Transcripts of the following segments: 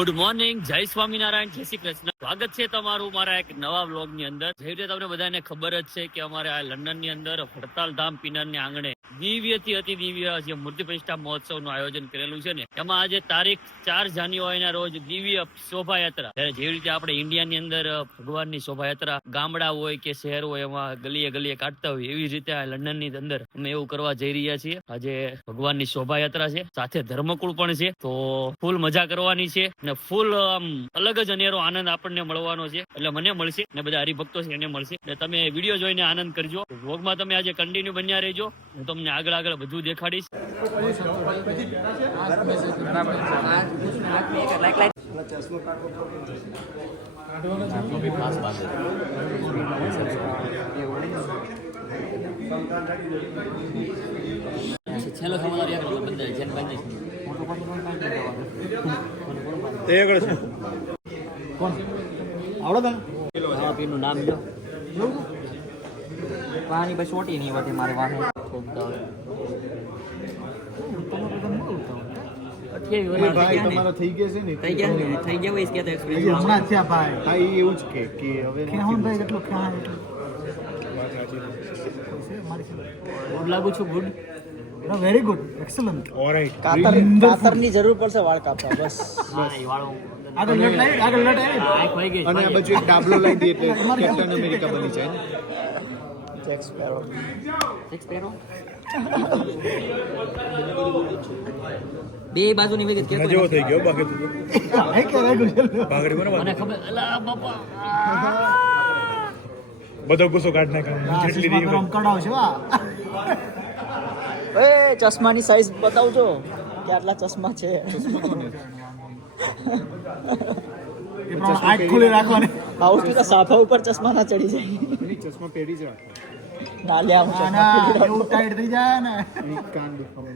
Good morning, જય સ્વામિનારાયણ, જય શ્રી કૃષ્ણ. સ્વાગત છે તમારું મારા એક નવા વ્લોગ ની અંદર. જે રીતે તમને બધાને ખબર જ છે કે અમારે આ લંડન ની અંદર વડતાલ ધામ પિનરની આંગણે દિવ્ય થી અતિ દિવ્ય જે મૂર્તિ પ્રતિષ્ઠા મહોત્સવ નું આયોજન કરેલું છે ને, એમાં આજે તારીખ 4 જાન્યુઆરી ના રોજ દિવ્ય શોભાયાત્રા, જેવી રીતે આપણે ઇન્ડિયા ની અંદર ભગવાનની શોભાયાત્રા ગામડા હોય કે શહેર હોય એમાં ગલીએ ગલીએ કાઢતા હોય, એવી રીતે આ લંડન ની અંદર અમે એવું કરવા જઈ રહ્યા છીએ. આજે ભગવાનની શોભાયાત્રા છે, સાથે ધર્મકુળ પણ છે, તો ફૂલ મજા કરવાની છે ને ફૂલ આમ અલગ જ અનેરો આનંદ આપણને મળવાનો છે. એટલે મને મળશે ને બધા હરિભક્તો છે એને મળશે. એટલે તમે વિડીયો જોઈને આનંદ કરજો. વ્લોગમાં તમે આજે કન્ટિન્યુ બન્યા રહેજો. હું તમને આગળ બધું દેખાડીશ. છેલ્લો સમાચાર યાર બંધાય છે ને બંધાય તે આગળ છે કોણ આવડો તને હા પીનું નામ લો પાણી બસ ઓટી નહીં વધે મારે વાહે તમારો થઈ ગયા છે ને થઈ ગયા હોય કે હમણાં થયા ભાઈ ભાઈ એવું જ કે હવે ખેહુન ભાઈ કેટલો ખેહા ગુડ લાગુ છું. Good, very good, excellent. Alright, કાતરની જરૂર પડશે વાળ કાપવા બસ. હા એ વાળો આગળ લટ આવી આ ખોઈ ગઈ. અને આ બાજુ એક ડાબલો લઈ દે એટલે કેપ્ટન અમેરિકા બની જાય. જેક સ્પેરો બે બાજુની વિગત કેતો જેવો થઈ ગયો બાકી તું ભાગડી બરાબર મને ખબર. અલા બાપા, બધો ગુસ્સો કાઢ નાખ્યો જેટલી રી કડાવ છે વા. એ ચશ્માની સાઈઝ બતાવજો કે આટલા ચશ્મા છે. આંખ ખોલી રાખવાની. આવું તો સાફા ઉપર ચશ્મા ના ચડી જાય. ચશ્મા પહેરી જ રાખો. ના લે આમ એવું ટાઈટ થઈ જાય ને કાન દુખવા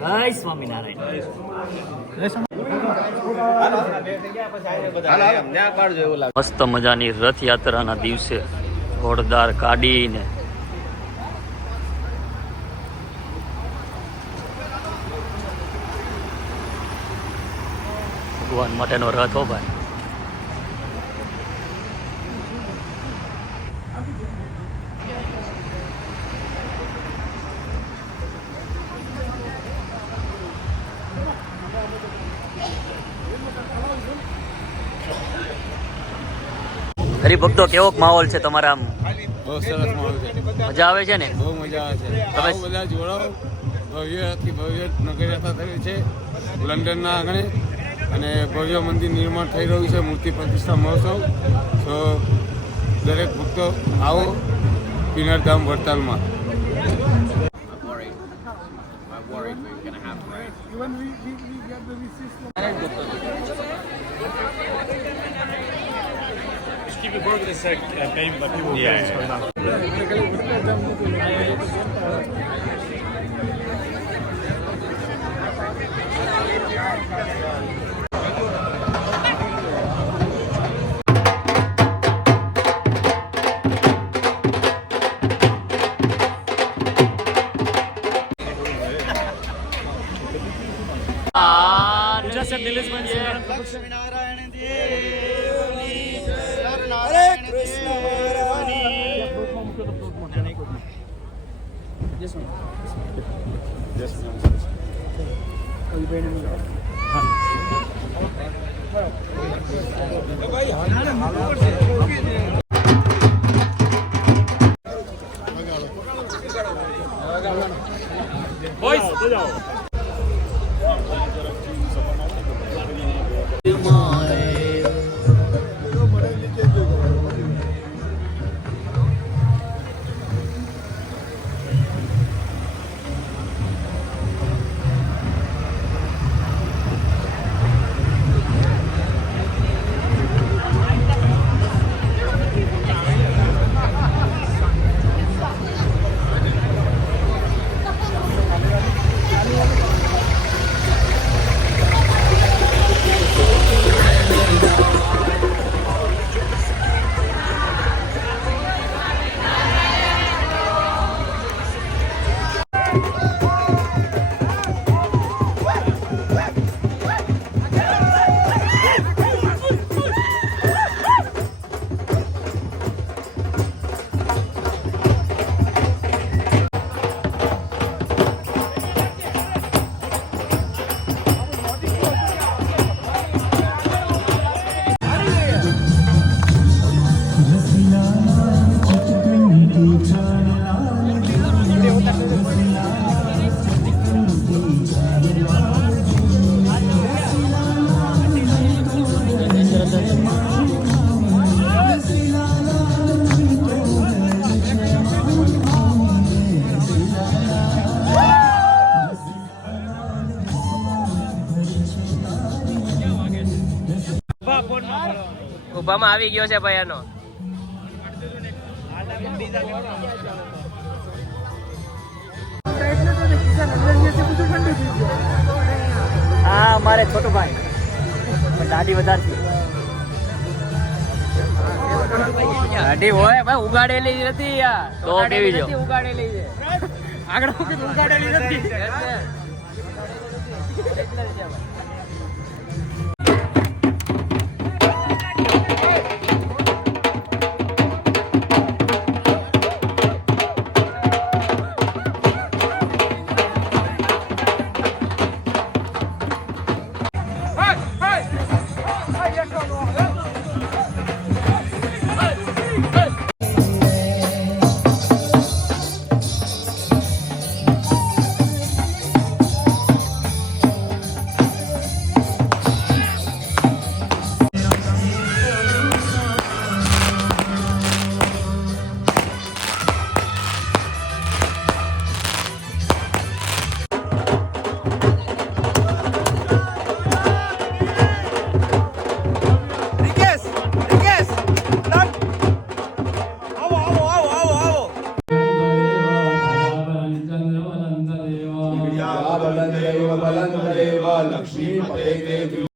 જય સ્વામિનારાયણ. મસ્ત મજાની રથયાત્રાના દિવસે જોરદાર કાઢીને ભગવાન માટેનો રથ હો ભાઈ. હરિભક્તો, કેવો માહોલ છે તમારા? આમ બહુ સરસ માહોલ છે. મજા આવે છે ને? બહુ મજા આવે છે. તમે બધા જોડાઓ. ભવ્યથી ભવ્ય નગરયાત્રા થયું છે લંડનના આંગણે, અને ભવ્ય મંદિર નિર્માણ થઈ રહ્યું છે, મૂર્તિ પ્રતિષ્ઠા મહોત્સવ. તો દરેક ભક્તો આવો પિનરધામ વડતાલમાં. Keep it broken this game that people are getting so now. ઉભામાં આવી ગયો છે ભાઈ એનો. હા મારે છોટો ભાઈ દાઢી વધારતી. ગાડી હોય ભાઈ, ઉગાડેલી નથી યાર. તો કેવી છે? ઉગાડેલી છે. આગળ ઉગાડેલી નથી. बलंदेव लक्ष्मीपते देवी